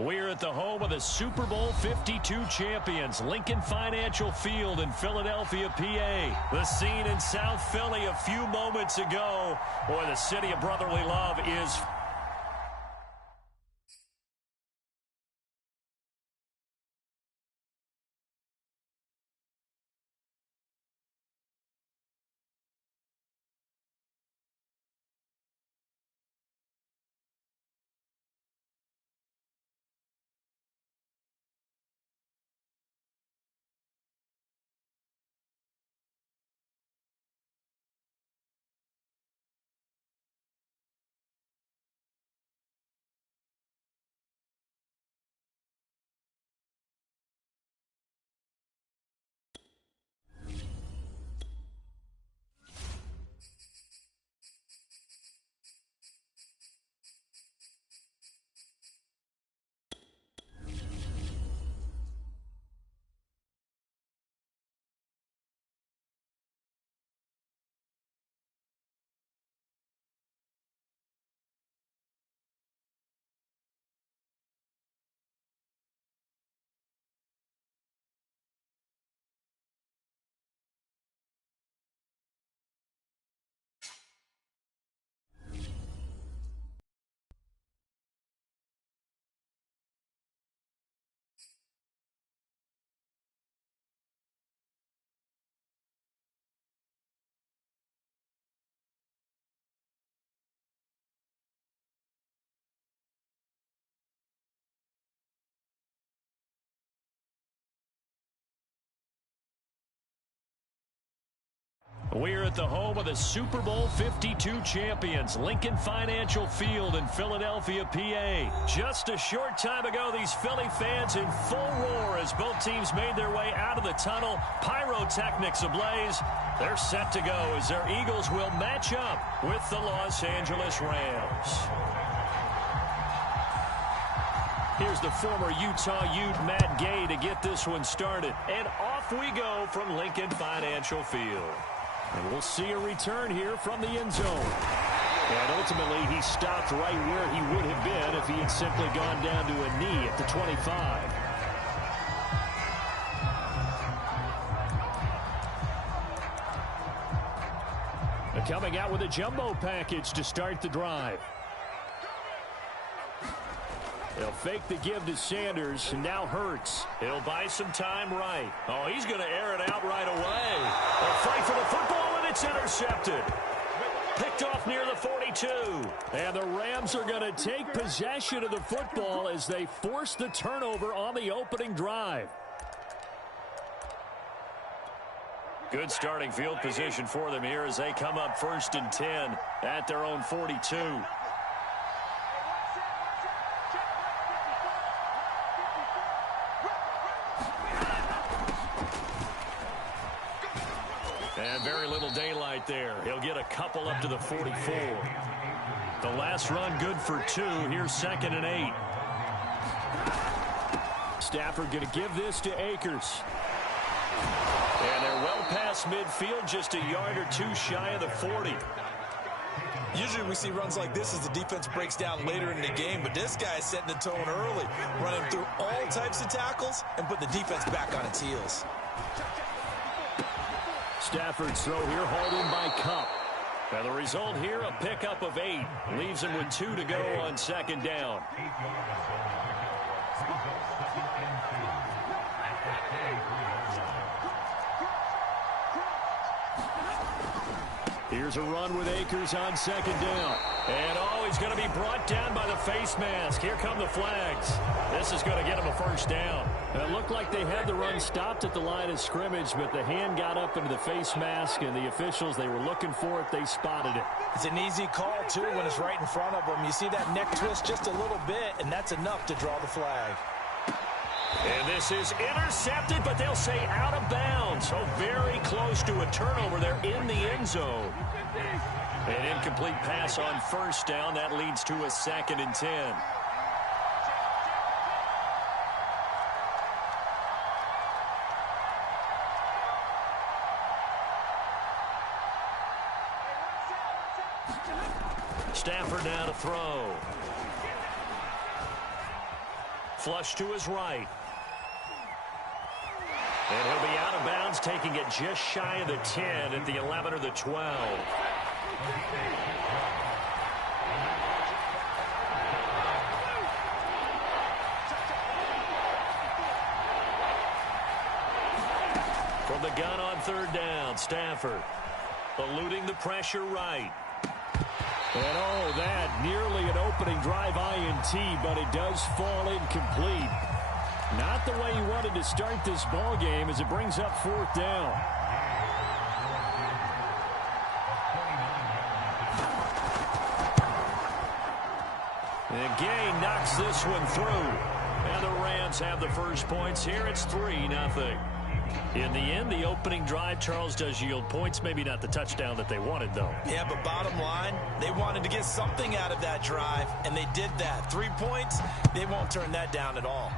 We're at the home of the Super Bowl 52 champions, Lincoln Financial Field in Philadelphia, PA. The scene in South Philly a few moments ago. Boy, the city of brotherly love is... We're at the home of the Super Bowl 52 champions, Lincoln Financial Field in Philadelphia, PA. Just a short time ago, these Philly fans in full roar as both teams made their way out of the tunnel. Pyrotechnics ablaze. They're set to go as their Eagles will match up with the Los Angeles Rams. Here's the former Utah Ute Matt Gay to get this one started. And off we go from Lincoln Financial Field. And we'll see a return here from the end zone. And ultimately, he stopped right where he would have been if he had simply gone down to a knee at the 25. They're coming out with a jumbo package to start the drive. They'll fake the give to Sanders, and now Hurts. He'll buy some time right. Oh, he's going to air it out right away. A fight for the football, and it's intercepted. Picked off near the 42. And the Rams are going to take possession of the football as they force the turnover on the opening drive. Good starting field position for them here as they come up 1st and 10 at their own 42. And very little daylight there. He'll get a couple up to the 44. The last run good for 2. Here's 2nd and 8. Stafford going to give this to Akers. And they're well past midfield, just a yard or 2 shy of the 40. Usually we see runs like this as the defense breaks down later in the game, but this guy is setting the tone early, running through all types of tackles and putting the defense back on its heels. Stafford's throw here hauled in by Cup. And the result here, a pickup of 8. Leaves him with 2 to go on 2nd down. Here's a run with Akers on 2nd down. And, oh, he's going to be brought down by the face mask. Here come the flags. This is going to get him a 1st down. And it looked like they had the run stopped at the line of scrimmage, but the hand got up into the face mask, and the officials, they were looking for it. They spotted it. It's an easy call, too, when it's right in front of them. You see that neck twist just a little bit, and that's enough to draw the flag. And this is intercepted, but they'll say out of bounds. So very close to a turnover there in the end zone. An incomplete pass on 1st down. That leads to a 2nd and 10. Stafford now to throw. flush to his right. And he'll be out of bounds, taking it just shy of the 10 at the 11 or the 12. From the gun on third down, Stafford eluding the pressure right. And oh, that nearly an opening drive INT, but it does fall incomplete. Not the way he wanted to start this ball game as it brings up fourth down. And Gay knocks this one through. And the Rams have the first points here. It's 3-0. In the end, the opening drive, Charles, does yield points. Maybe not the touchdown that they wanted, though. Yeah, but bottom line, they wanted to get something out of that drive, and they did that. 3 points, they won't turn that down at all.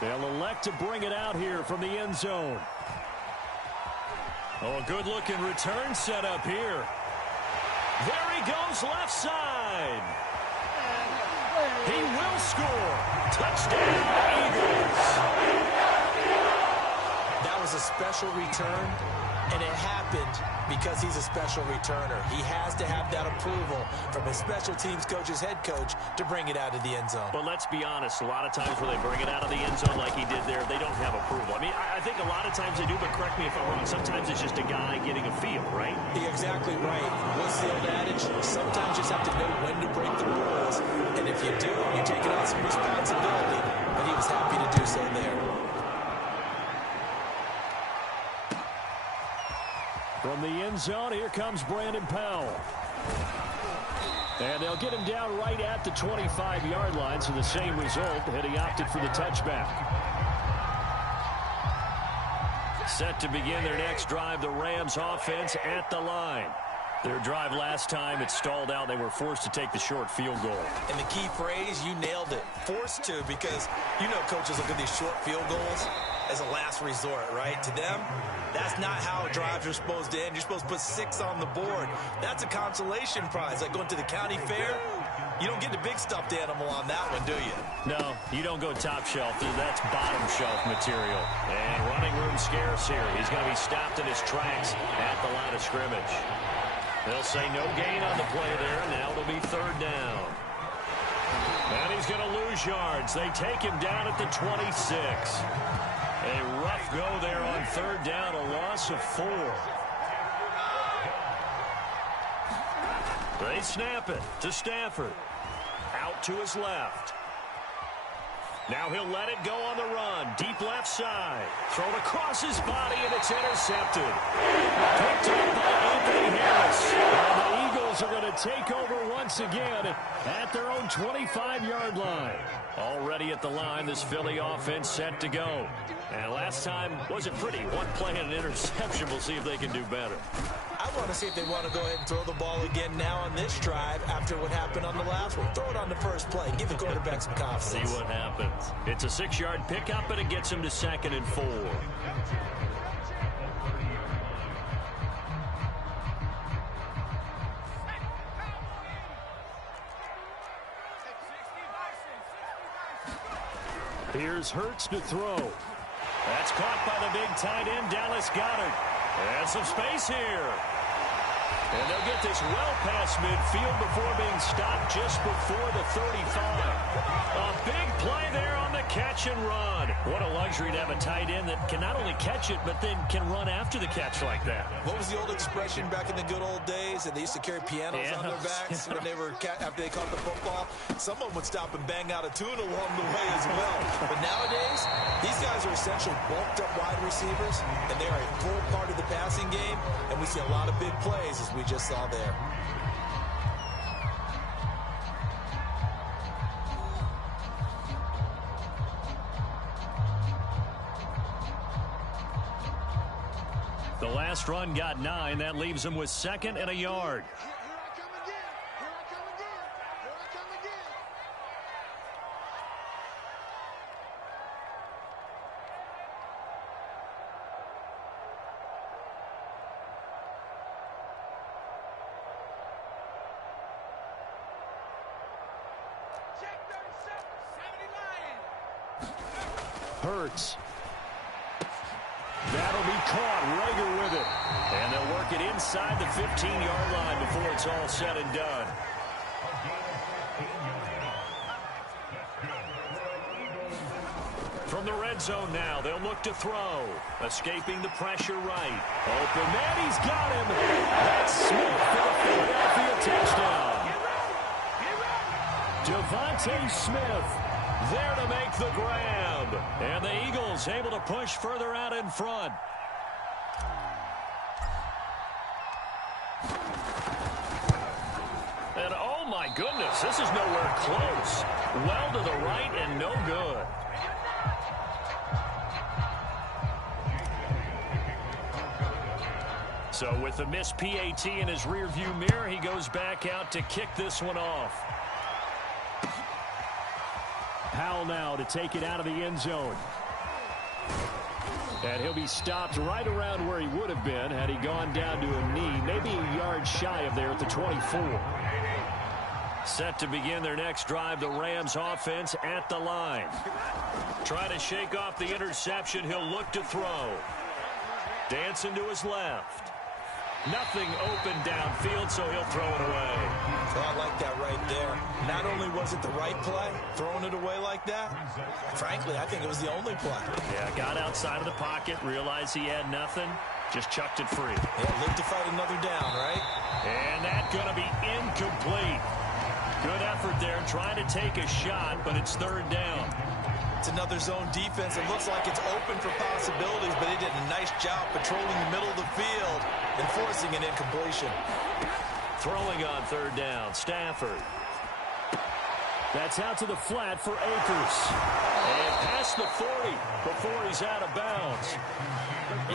They'll elect to bring it out here from the end zone. Oh, a good-looking return set up here. There he goes, left side. He will score. Touchdown, Eagles. That was a special return, and it happened because he's a special returner. He has to have that approval from his special teams coach's head coach to bring it out of the end zone. But let's be honest, a lot of times when they bring it out of the end zone like he did there, they don't have approval. I mean, I think a lot of times they do, but correct me if I'm wrong. Sometimes it's just a guy getting a feel, right? You're exactly right. What's the old adage? Sometimes you just have to know when to break the rules, and if you do, you're taking on some responsibility, but he was happy to do so there. From the end zone, here comes Brandon Powell. And they'll get him down right at the 25-yard line, so the same result, and he opted for the touchback. Set to begin their next drive, the Rams offense at the line. Their drive last time, it stalled out. They were forced to take the short field goal. And the key phrase, you nailed it. Forced to, because you know coaches look at these short field goals as a last resort, right? To them, that's not how drives are supposed to end. You're supposed to put 6 on the board. That's a consolation prize. Like going to the county fair, you don't get the big stuffed animal on that one, do you? No, you don't go top shelf. That's bottom shelf material. And running room scarce here. He's going to be stopped in his tracks at the line of scrimmage. They'll say no gain on the play there. Now it'll be third down. And he's going to lose yards. They take him down at the 26. A rough go there on third down, a loss of 4. They snap it to Stafford. Out to his left. Now he'll let it go on the run. Deep left side. Thrown across his body, and it's intercepted. Picked up by Anthony Harris. And the Eagles are going to take over once again at their own 25-yard line. Already at the line, this Philly offense set to go. And last time wasn't pretty. One play and an interception. We'll see if they can do better. I want to see if they want to go ahead and throw the ball again now on this drive after what happened on the last one. Throw it on the first play. Give the quarterback some confidence. See what happens. It's a 6-yard pickup, and it gets him to 2nd and 4. Here's Hurts to throw. That's caught by the big tight end, Dallas Goedert. And some space here. And they'll get this well past midfield before being stopped just before the 35. A big play there on the catch and run. What a luxury to have a tight end that can not only catch it, but then can run after the catch like that. What was the old expression back in the good old days? And they used to carry pianos on their backs when they were after they caught the football. Someone would stop and bang out a tune along the way as well. But nowadays, these guys are essential bulked up wide receivers, and they are a full part of the passing game. And we see a lot of big plays as we just saw there. The last run got 9. That leaves him with 2nd and a yard. Hurts. That'll be caught. Rager with it. And they'll work it inside the 15-yard line before it's all said and done. From the red zone now, they'll look to throw. Escaping the pressure right. Open man, he's got him. That's Smith for the Philadelphia touchdown. Devontae Smith there to make the grab. And the Eagles able to push further out in front. And oh my goodness, this is nowhere close. Well to the right and no good. So with the missed PAT in his rearview mirror, he goes back out to kick this one off. Powell now to take it out of the end zone. And he'll be stopped right around where he would have been had he gone down to a knee, maybe a yard shy of there at the 24. Set to begin their next drive, the Rams offense at the line. Trying to shake off the interception, he'll look to throw. Dancing to his left. Nothing open downfield, so he'll throw it away. Oh, I like that right there. Not only was it the right play, throwing it away like that, frankly, I think it was the only play. Yeah, got outside of the pocket, realized he had nothing, just chucked it free. Yeah, lived to fight another down, right? And that's going to be incomplete. Good effort there, trying to take a shot, but it's third down. It's another zone defense. It looks like it's open for possibilities, but he did a nice job patrolling the middle of the field and forcing an incompletion. Throwing on third down, Stafford. That's out to the flat for Akers. And past the 40 before he's out of bounds.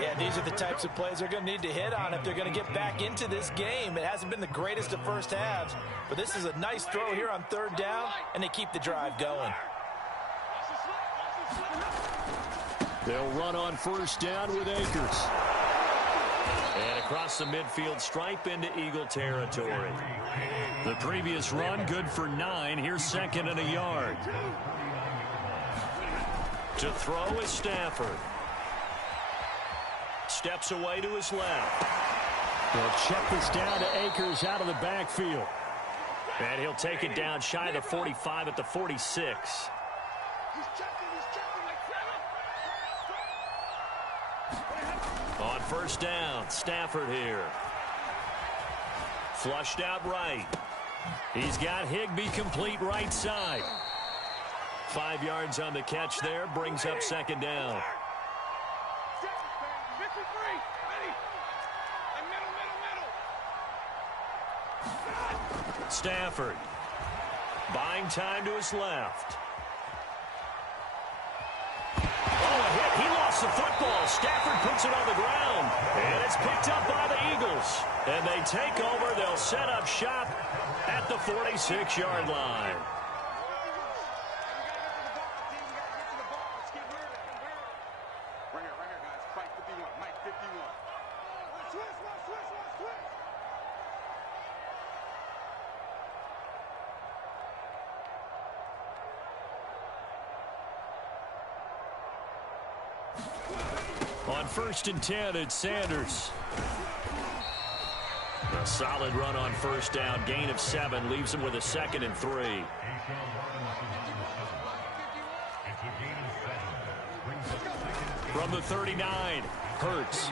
Yeah, these are the types of plays they're going to need to hit on if they're going to get back into this game. It hasn't been the greatest of first halves, but this is a nice throw here on third down, and they keep the drive going. They'll run on first down with Akers. And across the midfield stripe into Eagle territory. The previous run good for 9. Here's second and a yard. To throw is Stafford. Steps away to his left. They'll check this down to Akers out of the backfield. And he'll take it down shy of the 45 at the 46. On first down, Stafford here. Flushed out right. He's got Higbee complete right side. 5 yards on the catch there, brings up second down. Stafford buying time to his left. He lost the football. Stafford puts it on the ground. And it's picked up by the Eagles. And they take over. They'll set up shop at the 46-yard line. On first and 10, it's Sanders. A solid run on first down. Gain of 7 leaves him with a 2nd and 3. From the 39, Hurts.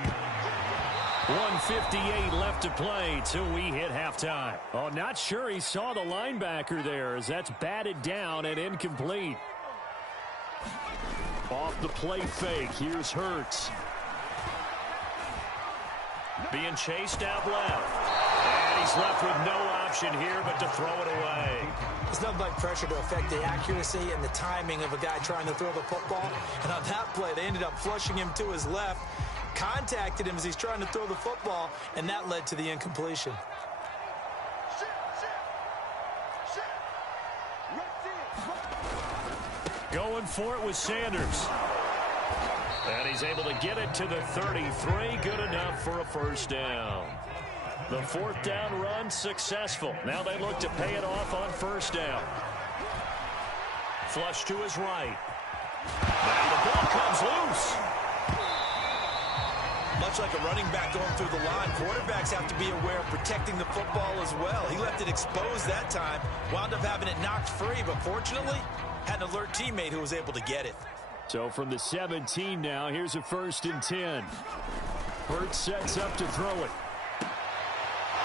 1:58 left to play till we hit halftime. Oh, not sure he saw the linebacker there as that's batted down and incomplete. Off the play fake, here's Hurts. Being chased out left. And he's left with no option here but to throw it away. It's nothing like pressure to affect the accuracy and the timing of a guy trying to throw the football. And on that play, they ended up flushing him to his left, contacted him as he's trying to throw the football, and that led to the incompletion. Going for it with Sanders. And he's able to get it to the 33. Good enough for a first down. The 4th down run successful. Now they look to pay it off on first down. Flush to his right. Now the ball comes loose. Much like a running back going through the line, quarterbacks have to be aware of protecting the football as well. He left it exposed that time, wound up having it knocked free, but fortunately had an alert teammate who was able to get it. So from the 17 now, here's a 1st and 10. Hurts sets up to throw it.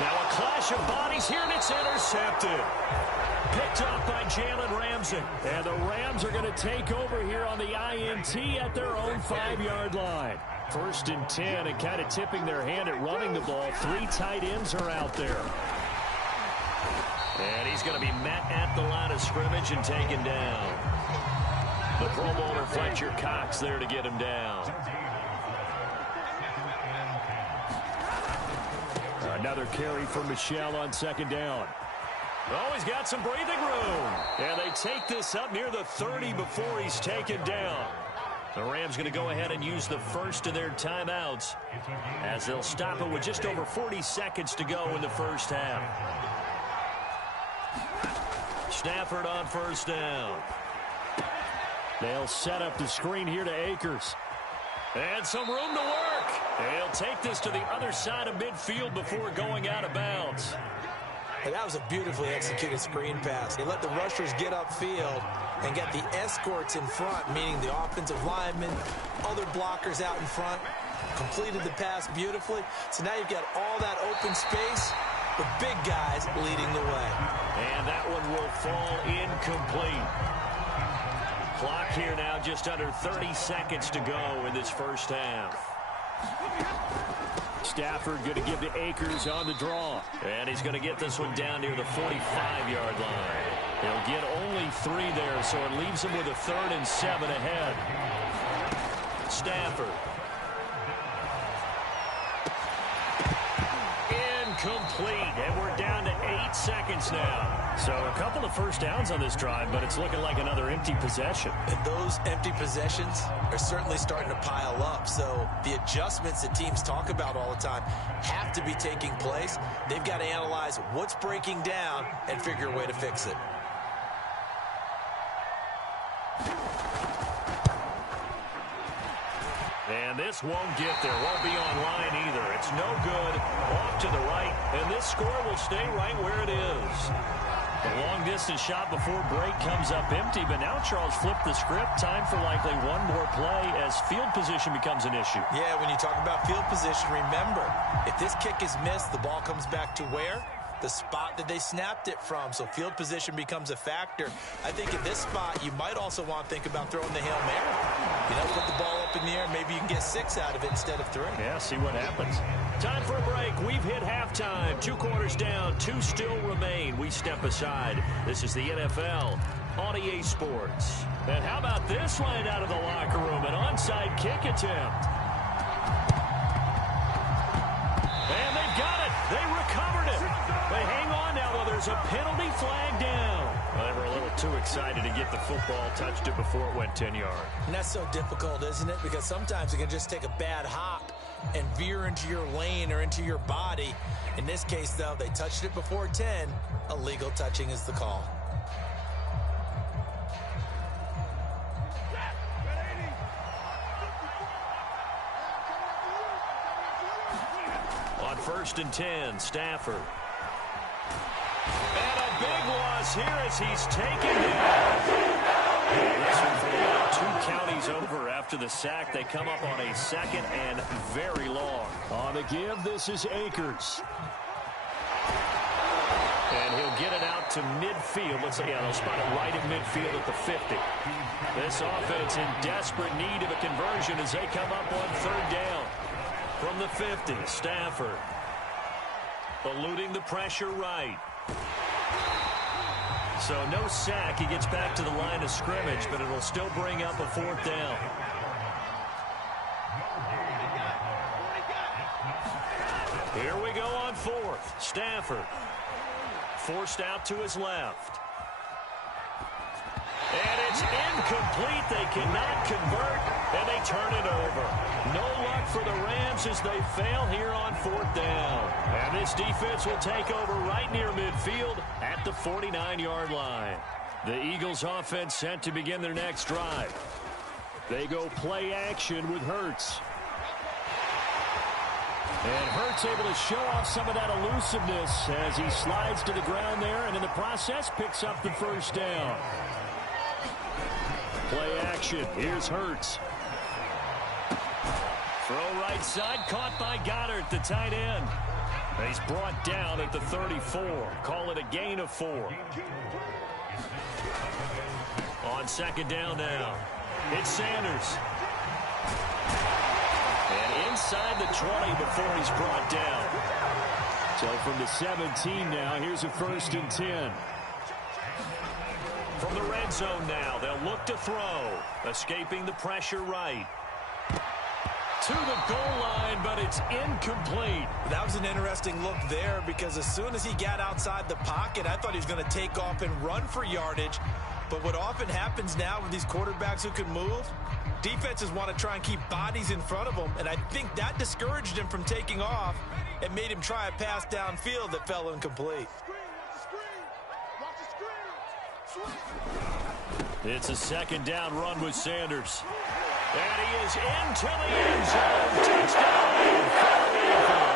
Now a clash of bodies here, and it's intercepted. Picked off by Jalen Ramsey. And the Rams are going to take over here on the INT at their own 5-yard line. 1st and 10, and kind of tipping their hand at running the ball. 3 tight ends are out there. And he's going to be met at the line of scrimmage and taken down. The Pro Bowler Fletcher Cox there to get him down. Another carry for Michel on 2nd down. Oh, he's got some breathing room. And they take this up near the 30 before he's taken down. The Rams going to go ahead and use the first of their timeouts as they'll stop it with just over 40 seconds to go in the first half. Stafford on 1st down. They'll set up the screen here to Akers. And some room to work. They'll take this to the other side of midfield before going out of bounds. And that was a beautifully executed screen pass. They let the rushers get upfield and get the escorts in front, meaning the offensive linemen, other blockers out in front. Completed the pass beautifully. So now you've got all that open space with big guys leading the way. And that one will fall incomplete. Clock here now just under 30 seconds to go in this first half. Stafford going to give to Akers on the draw. And he's going to get this one down near the 45-yard line. He'll get only 3 there, so it leaves him with a 3rd and 7 ahead. Stafford. Incomplete, and we're down to 8 seconds now. So a couple of first downs on this drive, but it's looking like another empty possession. And those empty possessions are certainly starting to pile up. So the adjustments that teams talk about all the time have to be taking place. They've got to analyze what's breaking down and figure a way to fix it. And this won't get there. Won't be online either. It's no good. Off to the right. And this score will stay right where it is. The long-distance shot before break comes up empty, but now Charles flipped the script. Time for likely one more play as field position becomes an issue. Yeah, when you talk about field position, remember, if this kick is missed, the ball comes back to where? The spot that they snapped it from. So field position becomes a factor. I think at this spot, you might also want to think about throwing the Hail Mary. You know, put the ball up in the air. Maybe you can get 6 out of it instead of 3. Yeah, see what happens. Time for a break. We've hit halftime. 2 quarters down. 2 still remain. We step aside. This is the NFL on EA Sports. And how about this line out of the locker room? An onside kick attempt. And they've got it. They recovered it. They hang on now, though. There's a penalty flag down. Well, they were a little too excited to get the football, touched it before it went 10 yards. And that's so difficult, isn't it? Because sometimes it can just take a bad hop and veer into your lane or into your body. In this case, though, they touched it before 10. Illegal touching is the call. On 1st and 10, Stafford. And a big loss here as he's taken down. This one for the 2 counties over after the sack. They come up on a 2nd and very long. On the give, this is Akers. And he'll get it out to midfield. Let's say, yeah, they'll spot it right in midfield at the 50. This offense in desperate need of a conversion as they come up on 3rd down. From the 50, Stafford. Eluding the pressure right. So no sack. He gets back to the line of scrimmage, but it'll still bring up a 4th down. Here we go on 4th. Stafford. Forced out to his left. And it's incomplete. They cannot convert, and they turn it over. No luck for the Rams as they fail here on 4th down. And this defense will take over right near midfield at the 49-yard line. The Eagles offense set to begin their next drive. They go play action with Hurts. And Hurts able to show off some of that elusiveness as he slides to the ground there, and in the process picks up the first down. Play action. Here's Hurts. Throw right side, caught by Goddard, the tight end. He's brought down at the 34. Call it a gain of 4. On second down now, it's Sanders. And inside the 20 before he's brought down. So from the 17 now, here's a 1st and 10. From the red zone now, they'll look to throw. Escaping the pressure right. To the goal line, but it's incomplete. That was an interesting look there because as soon as he got outside the pocket, I thought he was going to take off and run for yardage. But what often happens now with these quarterbacks who can move, defenses want to try and keep bodies in front of them, and I think that discouraged him from taking off and made him try a pass downfield that fell incomplete. It's a second down run with Sanders. And he is into the end zone. Touchdown, Philadelphia.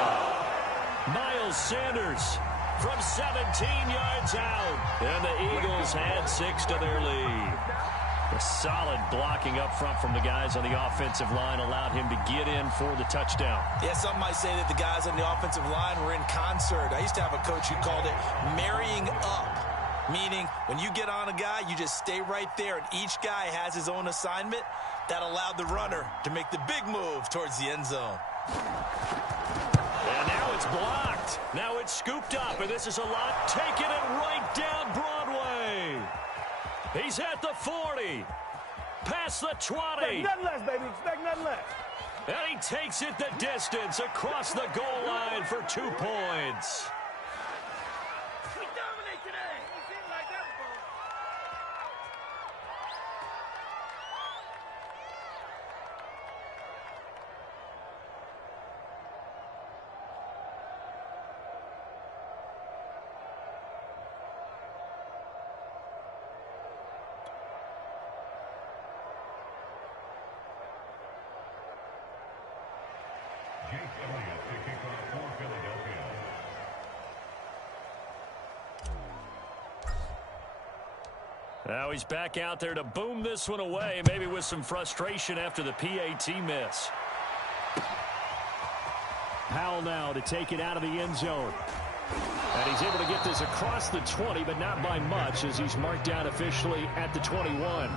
Miles Sanders from 17 yards out. And the Eagles add 6 to their lead. A solid blocking up front from the guys on the offensive line allowed him to get in for the touchdown. Yeah, some might say that the guys on the offensive line were in concert. I used to have a coach who called it marrying up, meaning when you get on a guy, you just stay right there, and each guy has his own assignment. That allowed the runner to make the big move towards the end zone. And now it's blocked. Now it's scooped up, and this is a lot. Taking it right down Broadway. He's at the 40. Past the 20. Expect nothing less, baby. Expect nothing less. And he takes it the distance across the goal line for 2 points. We dominate today. You seem like that before. Now he's back out there to boom this one away, maybe with some frustration after the PAT miss. Powell now to take it out of the end zone. And he's able to get this across the 20, but not by much as he's marked down officially at the 21.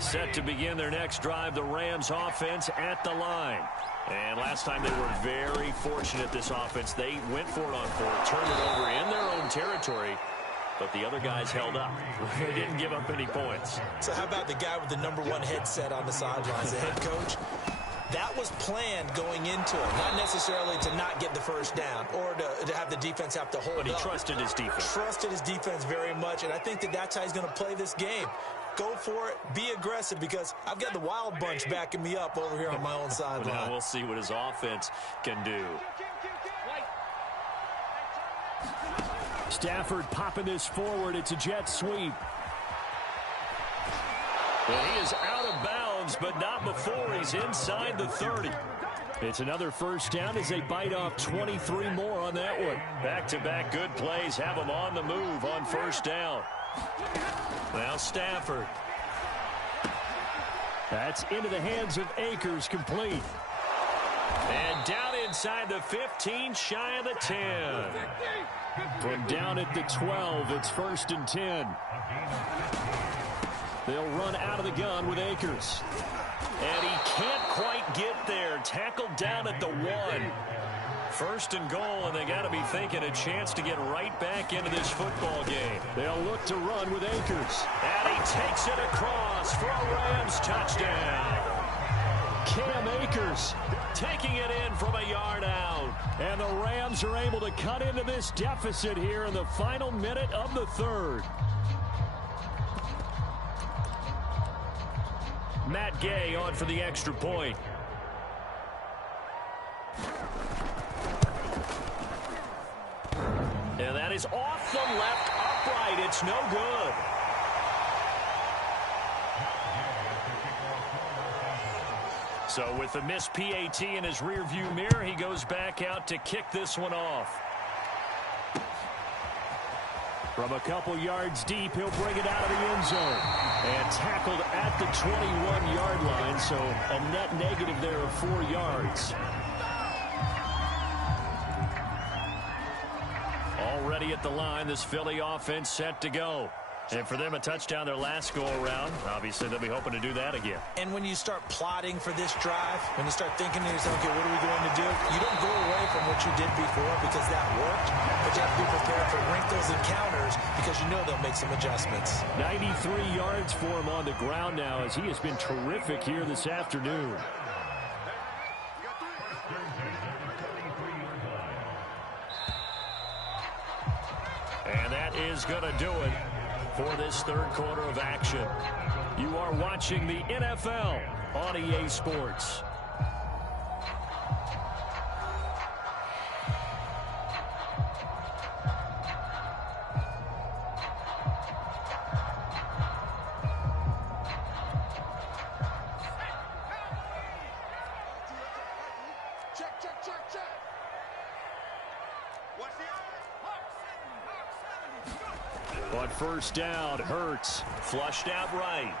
Set to begin their next drive, the Rams offense at the line. And last time they were very fortunate, this offense. They went for it on 4th, turned it over in their own territory, but the other guys held up. They didn't give up any points. So how about the guy with the #1 headset on the sidelines, the head coach? That was planned going into it, not necessarily to not get the first down or to have the defense have to hold up. But he trusted his defense. Trusted his defense very much, and I think that that's how he's going to play this game. Go for it, be aggressive, because I've got the wild bunch backing me up over here on my own sideline. Now we'll see what his offense can do. Stafford popping this forward. It's a jet sweep. And he is out of bounds, but not before he's inside the 30. It's another first down as they bite off 23 more on that one. Back-to-back good plays have them on the move on first down. Now Stafford. That's into the hands of Akers, complete. And down inside the 15, shy of the 10. From down at the 12, it's 1st and 10. They'll run out of the gun with Akers. And he can't quite get there. Tackled down at the 1. 1st and goal, and they got to be thinking a chance to get right back into this football game. They'll look to run with Akers. And he takes it across for a Rams touchdown. Cam Akers taking it in from a yard out. And the Rams are able to cut into this deficit here in the final minute of the 3rd. Matt Gay on for the extra point. And that is off the left upright. It's no good. So with the missed PAT in his rearview mirror, he goes back out to kick this one off. From a couple yards deep, he'll bring it out of the end zone. And tackled at the 21-yard line, so a net negative there of 4 yards. Already at the line, this Philly offense set to go. And for them, a touchdown their last go-around. Obviously, they'll be hoping to do that again. And when you start plotting for this drive, when you start thinking to yourself, okay, what are we going to do? You don't go away from what you did before because that worked. But you have to be prepared for wrinkles and counters because you know they'll make some adjustments. 93 yards for him on the ground now as he has been terrific here this afternoon. And that is going to do it for this third quarter of action. You are watching the NFL on EA Sports. On first down, Hurts flushed out right.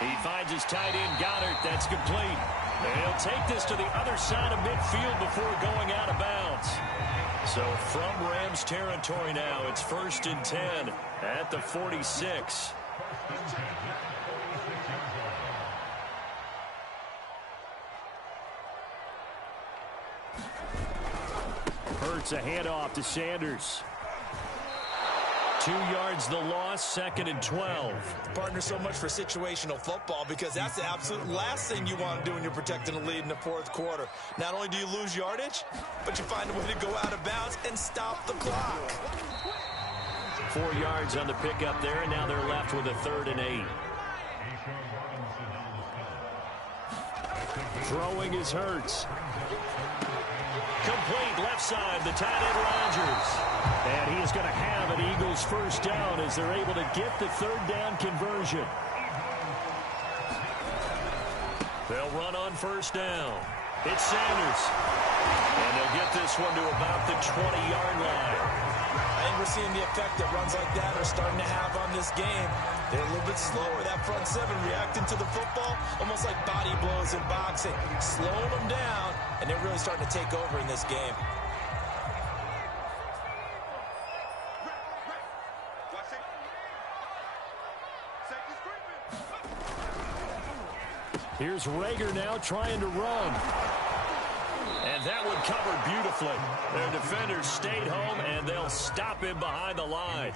He finds his tight end, Goddard. That's complete. And he'll take this to the other side of midfield before going out of bounds. So from Rams territory now, it's 1st and 10 at the 46. Hurts a handoff to Sanders. 2 yards the loss, 2nd and 12. Partner, so much for situational football because that's the absolute last thing you want to do when you're protecting a lead in the fourth quarter. Not only do you lose yardage, but you find a way to go out of bounds and stop the clock. 4 yards on the pickup there, and now they're left with a 3rd and 8. Throwing is Hurts. Complete left side, the tight end Rodgers. And he is going to have an Eagles first down as they're able to get the 3rd down conversion. They'll run on first down. It's Sanders. And they'll get this one to about the 20-yard line. I think we're seeing the effect that runs like that are starting to have on this game. They're a little bit slower, that front seven, reacting to the football, almost like body blows in boxing, slowing them down, and they're really starting to take over in this game. Here's Rager now trying to run. And that one covered beautifully. Their defenders stayed home, and they'll stop him behind the line.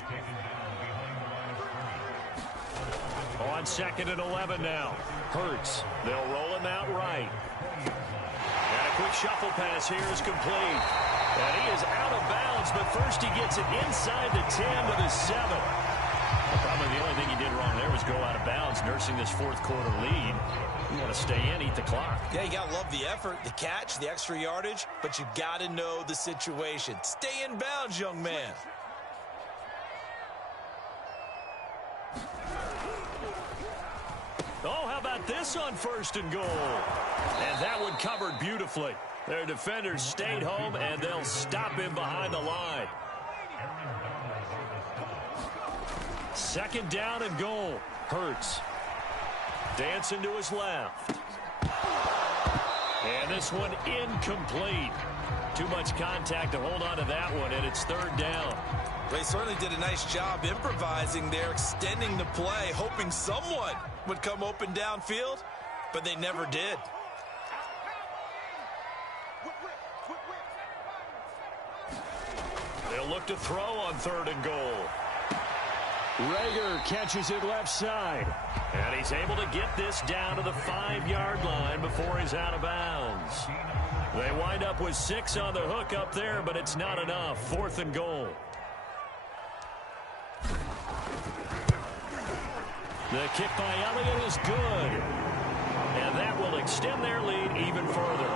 On 2nd and 11 now. Hurts. They'll roll him out right. And a quick shuffle pass here is complete. And he is out of bounds, but first he gets it inside the 10 to the 7. Probably the only thing he did wrong there was go out of bounds, nursing this fourth quarter lead. You want to stay in, eat the clock. Yeah, you got to love the effort, the catch, the extra yardage, but you got to know the situation. Stay in bounds, young man. Oh, how about this on 1st and goal? And that one covered beautifully. Their defenders stayed home, and they'll stop him behind the line. 2nd down and goal. Hurts. Dancing to his left. And this one incomplete. Too much contact to hold on to that one, and it's 3rd down. They certainly did a nice job improvising there, extending the play, hoping someone would come open downfield, but they never did. They'll look to throw on 3rd and goal. Rager catches it left side. And he's able to get this down to the 5-yard line before he's out of bounds. They wind up with 6 on the hook up there, but it's not enough. 4th and goal. The kick by Elliott is good. extend their lead even further.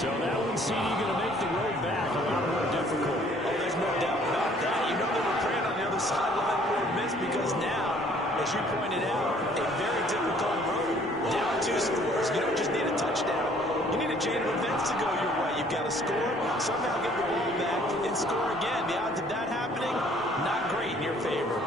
So that one, CD, going to make the road back a lot more difficult. Oh, there's no doubt about that. You know they were praying on the other sideline for a miss because now, as you pointed out, a very difficult road. Down 2 scores. You don't just need a touchdown. You need a chain of events to go your way. You've got to score, somehow get the ball back, and score again. The odds of that happening, not great in your favor.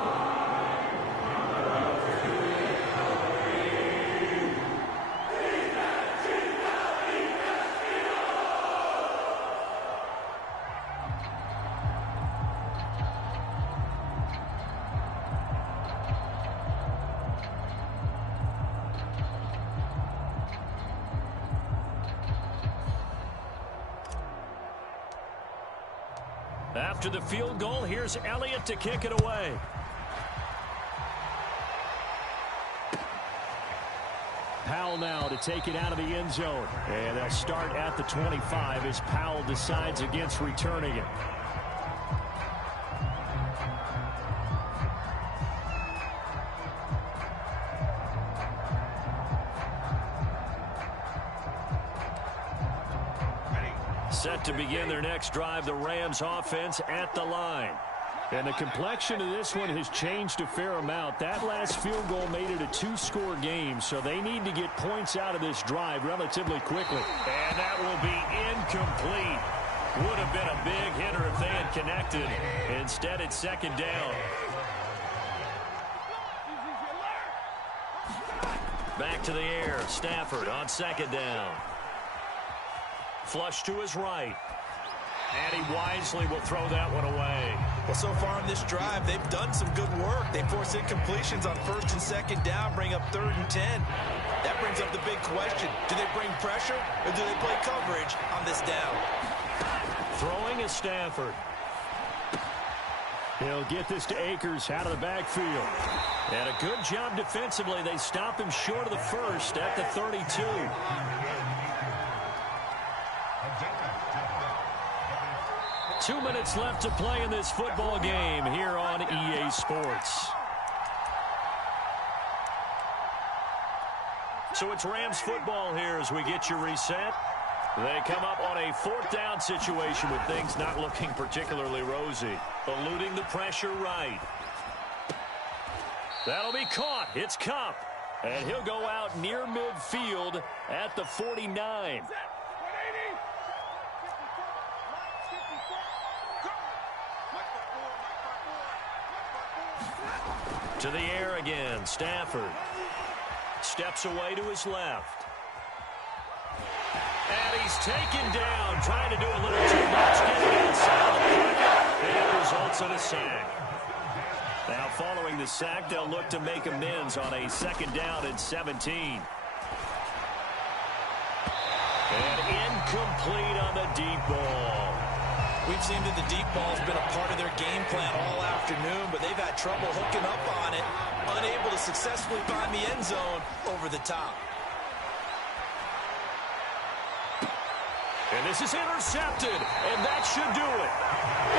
After the field goal, here's Elliott to kick it away. Powell now to take it out of the end zone. And they'll start at the 25 as Powell decides against returning it. Set to begin their next drive, the Rams offense at the line. And the complexion of this one has changed a fair amount. That last field goal made it a 2-score game, so they need to get points out of this drive relatively quickly. And that will be incomplete. Would have been a big hitter if they had connected. Instead, it's second down. Back to the air. Stafford on second down. Flush to his right. And he wisely will throw that one away. Well, so far in this drive, they've done some good work. They force incompletions on first and second down, bring up 3rd and 10. That brings up the big question. Do they bring pressure or do they play coverage on this down? Throwing is Stafford. He'll get this to Akers out of the backfield. And a good job defensively. They stop him short of the first at the 32. 2 minutes left to play in this football game here on EA Sports. So it's Rams football here as we get you reset. They come up on a 4th down situation with things not looking particularly rosy. Eluding the pressure right. That'll be caught. It's Kupp. And he'll go out near midfield at the 49. To the air again, Stafford. Steps away to his left. And he's taken down, trying to do a little too much, getting inside the pocket, and it results in a sack. Now following the sack, they'll look to make amends on a 2nd down and 17. And incomplete on the deep ball. We've seen that the deep ball has been a part of their game plan all afternoon, but they've had trouble hooking up on it, unable to successfully find the end zone over the top. And this is intercepted, and that should do it.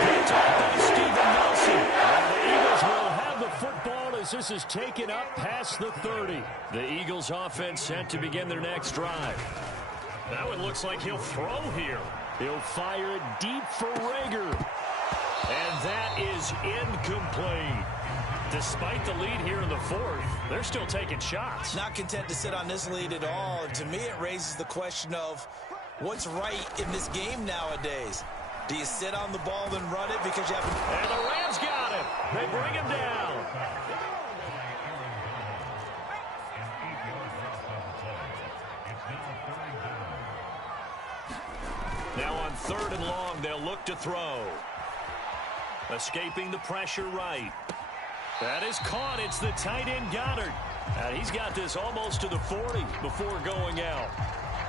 Picked up by Steven Nelson. And the Eagles will have the football as this is taken up past the 30. The Eagles offense set to begin their next drive. That one looks like he'll throw here. He'll fire it deep for Rager. And that is incomplete. Despite the lead here in the 4th, they're still taking shots. Not content to sit on this lead at all. And to me, it raises the question of what's right in this game nowadays. Do you sit on the ball and run it because you have... And the Rams got him. They bring him down. Now on 3rd and long, they'll look to throw. Escaping the pressure right. That is caught. It's the tight end Goddard. And he's got this almost to the 40 before going out.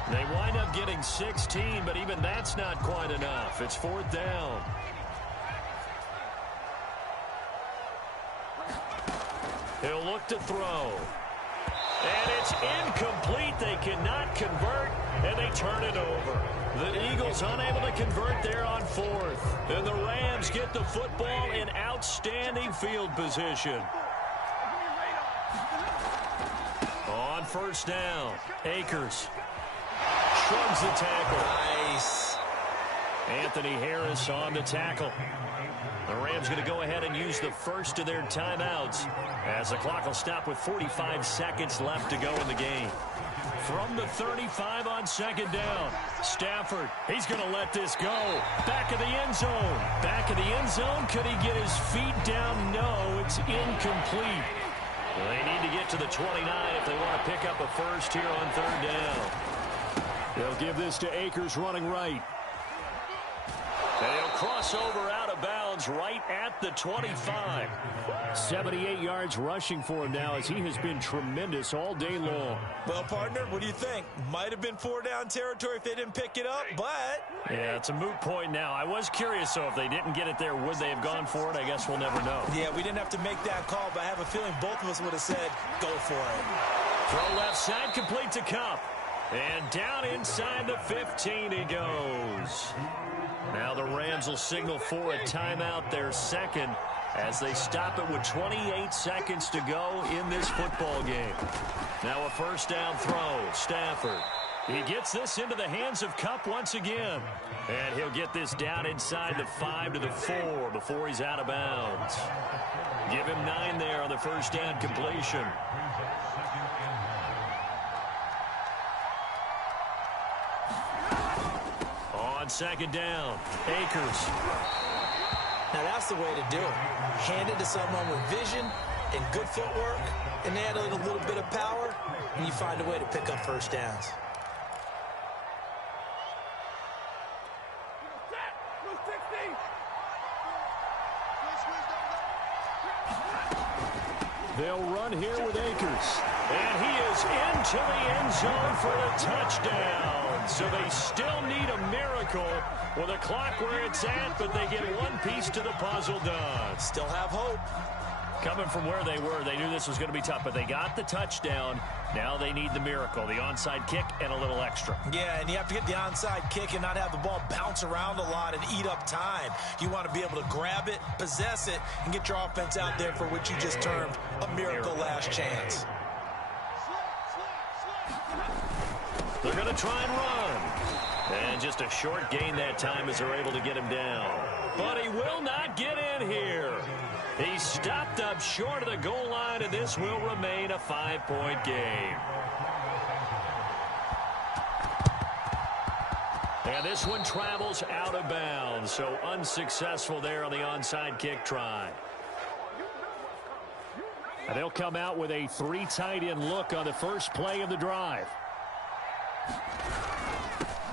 They wind up getting 16, but even that's not quite enough. It's 4th down. He'll look to throw. And it's incomplete. They cannot convert, and they turn it over. The Eagles unable to convert there on 4th. And the Rams get the football in outstanding field position. On 1st down, Akers. slugs the tackle. Nice. Anthony Harris on the tackle. The Rams going to go ahead and use the first of their timeouts as the clock will stop with 45 seconds left to go in the game. From the 35 on second down, Stafford, he's going to let this go. Back of the end zone. Back of the end zone. Could he get his feet down? No, it's incomplete. Well, they need to get to the 29 if they want to pick up a first here on third down. They'll give this to Akers running right. And he'll cross over out of bounds right at the 25. 78 yards rushing for him now as he has been tremendous all day long. Well, partner, what do you think? Might have been 4-down territory if they didn't pick it up, but... Yeah, it's a moot point now. I was curious, though, if they didn't get it there, would they have gone for it? I guess we'll never know. Yeah, we didn't have to make that call, but I have a feeling both of us would have said, go for it. Throw left side, complete to Kupp. And down inside the 15 he goes. Now the Rams will signal for a timeout, their second, as they stop it with 28 seconds to go in this football game. Now a first down throw. Stafford. He gets this into the hands of Kupp once again. And he'll get this down inside the 5 to the 4 before he's out of bounds. Give him 9 there on the first down completion. On second down, Akers. Now that's the way to do it. Hand it to someone with vision and good footwork, and add a little bit of power, and you find a way to pick up first downs. They'll run here with Akers. And he is into the end zone for the touchdown. So they still need a miracle with a clock where it's at, but they get one piece to the puzzle done. Still have hope. Coming from where they were, they knew this was going to be tough, but they got the touchdown. Now they need the miracle, the onside kick and a little extra. Yeah, and you have to get the onside kick and not have the ball bounce around a lot and eat up time. You want to be able to grab it, possess it, and get your offense out there for what you just termed a miracle last chance. They're going to try and run. And just a short gain that time as they're able to get him down. But he will not get in here. He stopped up short of the goal line, and this will remain a 5-point game. And this one travels out of bounds, so unsuccessful there on the onside kick try. And they'll come out with a 3 tight end look on the first play of the drive.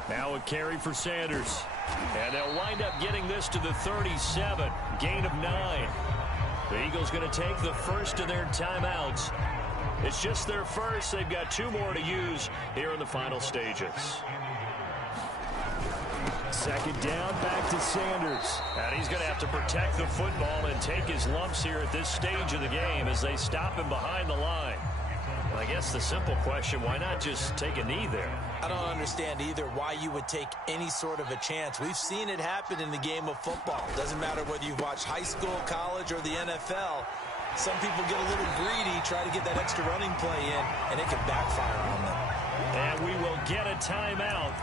Now a carry for Sanders. And they'll wind up getting this to the 37. Gain of 9. The Eagles going to take the first of their timeouts. It's just their first. They've got 2 more to use here in the final stages. Second down, back to Sanders. And he's going to have to protect the football and take his lumps here at this stage of the game as they stop him behind the line. I guess the simple question, why not just take a knee there? I don't understand either why you would take any sort of a chance. We've seen it happen in the game of football. Doesn't matter whether you've watched high school, college, or the NFL. Some people get a little greedy, try to get that extra running play in, and it can backfire on them. And we will get a timeout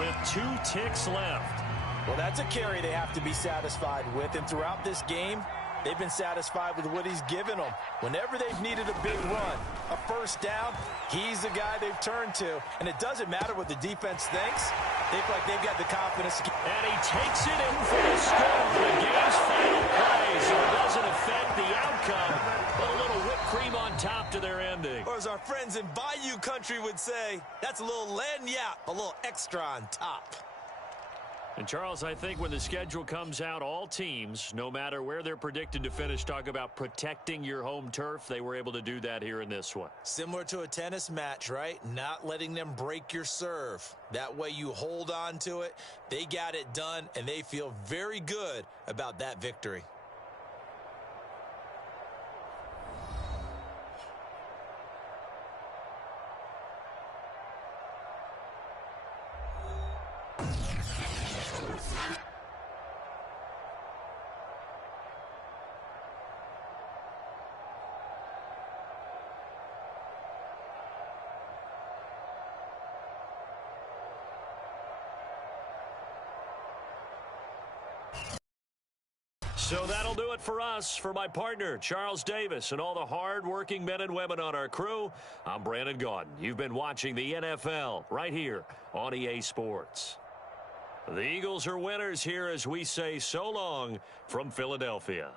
with 2 ticks left. Well, that's a carry they have to be satisfied with, and throughout this game, they've been satisfied with what he's given them. Whenever they've needed a big run, a first down, he's the guy they've turned to. And it doesn't matter what the defense thinks. They feel like they've got the confidence. And he takes it in for the score on the game's final play, so it doesn't affect the outcome, but a little whipped cream on top to their ending. Or as our friends in Bayou country would say, that's a little lagniappe, a little extra on top. And, Charles, I think when the schedule comes out, all teams, no matter where they're predicted to finish, talk about protecting your home turf. They were able to do that here in this one. Similar to a tennis match, right? Not letting them break your serve. That way you hold on to it. They got it done, and they feel very good about that victory. So that'll do it for us. For my partner, Charles Davis, and all the hard-working men and women on our crew, I'm Brandon Gaudin. You've been watching the NFL right here on EA Sports. The Eagles are winners here as we say so long from Philadelphia.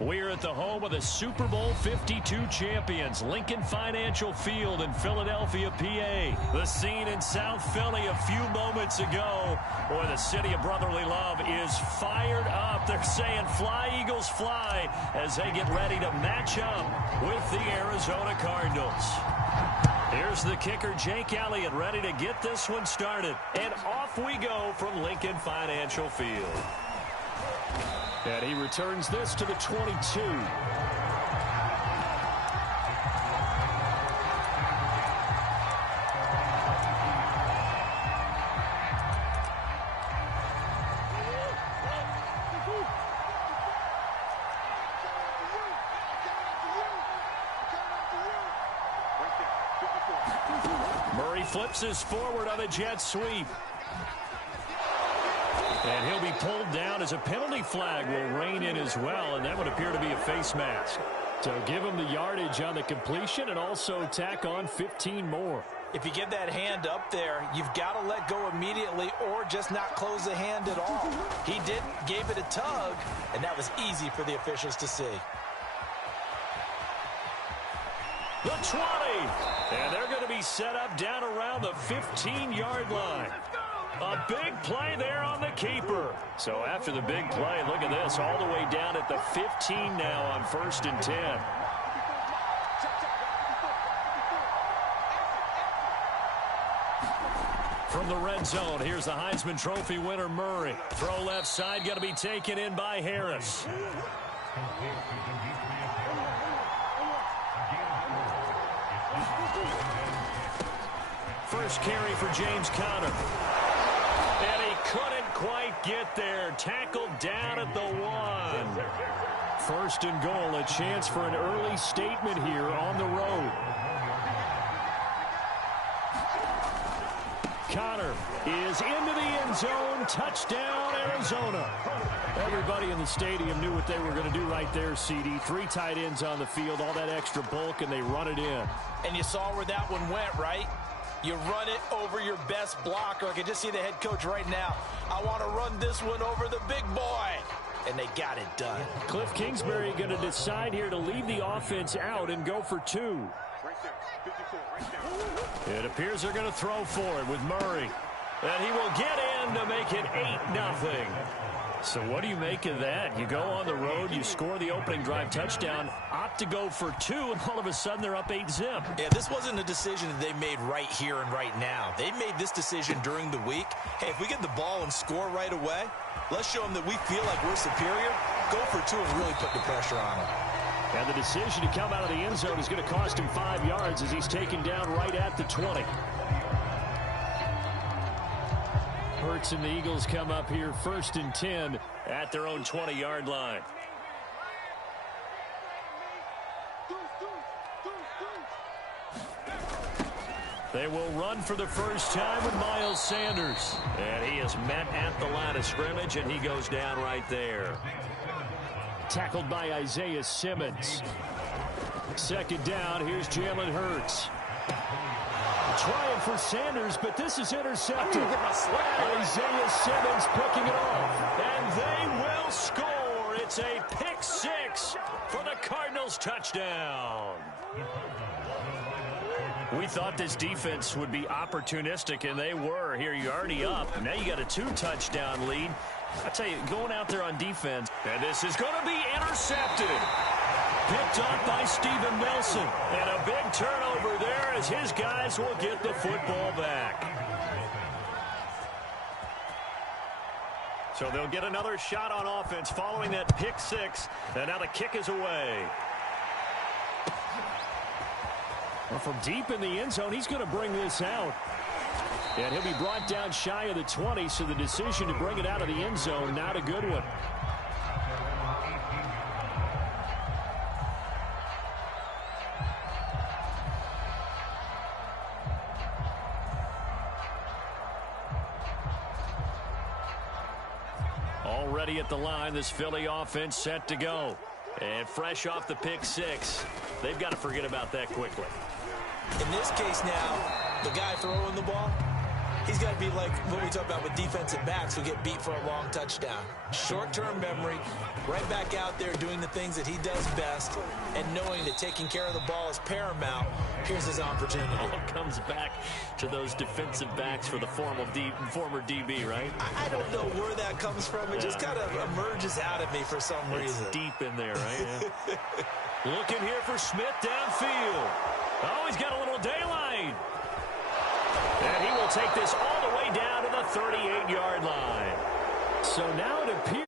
We're at the home of the Super Bowl 52 champions, Lincoln Financial Field in Philadelphia, PA. The scene in South Philly a few moments ago, where the city of brotherly love is fired up. They're saying, "Fly, Eagles, fly," as they get ready to match up with the Arizona Cardinals. Here's the kicker, Jake Elliott, ready to get this one started. And off we go from Lincoln Financial Field. And he returns this to the 22. Murray flips his forward on a jet sweep. And he'll be pulled down as a penalty flag will rein in as well, and that would appear to be a face mask. So give him the yardage on the completion and also tack on 15 more. If you get that hand up there, you've got to let go immediately or just not close the hand at all. He didn't, gave it a tug, and that was easy for the officials to see. The 20, and they're going to be set up down around the 15-yard line. A big play there on the keeper. So after the big play, look at this, all the way down at the 15 now on 1st and 10. From the red zone, here's the Heisman Trophy winner, Murray. Throw left side, going to be taken in by Harris. First carry for James Conner. And he couldn't quite get there. Tackled down at the 1. First and goal, a chance for an early statement here on the road. Conner is into the end zone. Touchdown, Arizona. Everybody in the stadium knew what they were going to do right there, CD. 3 tight ends on the field, all that extra bulk, and they run it in. And you saw where that one went, right? You run it over your best blocker. I can just see the head coach right now. I want to run this one over the big boy. And they got it done. Cliff Kingsbury going to decide here to leave the offense out and go for 2. It appears they're going to throw for it with Murray. And he will get in to make it 8-0. So what do you make of that? You go on the road, you score the opening drive touchdown, opt to go for 2, and all of a sudden they're up 8-zip. Yeah, this wasn't a decision that they made right here and right now. They made this decision during the week. Hey, if we get the ball and score right away, let's show them that we feel like we're superior. Go for 2 and really put the pressure on them. And the decision to come out of the end zone is going to cost him 5 yards as he's taken down right at the 20. Hurts and the Eagles come up here 1st and 10 at their own 20-yard line. They will run for the first time with Miles Sanders. And he is met at the line of scrimmage, and he goes down right there. Tackled by Isaiah Simmons. Second down, here's Jalen Hurts. Trying for Sanders, but this is intercepted. Isaiah Simmons picking it off. And they will score. It's a pick six for the Cardinals touchdown. We thought this defense would be opportunistic, and they were. Here, you're already up. Now you got a 2-touchdown lead. I tell you, going out there on defense, and this is going to be intercepted. Picked off by Steven Nelson. And a big turnover there as his guys will get the football back. So they'll get another shot on offense following that pick six. And now the kick is away. Well, from deep in the end zone, he's going to bring this out. And he'll be brought down shy of the 20, so the decision to bring it out of the end zone, not a good one. Already at the line, this Philly offense set to go. And fresh off the pick six, they've got to forget about that quickly. In this case now, the guy throwing the ball, he's got to be like what we talk about with defensive backs who get beat for a long touchdown. Short-term memory, right back out there doing the things that he does best, and knowing that taking care of the ball is paramount. Here's his opportunity. All comes back to those defensive backs for the former DB, right? I don't know where that comes from. It just kind of emerges out of me for some reason. It's deep in there, right? Yeah. Looking here for Smith downfield. Oh, he's got a little daylight. And he will take this all the way down to the 38-yard line. So now it appears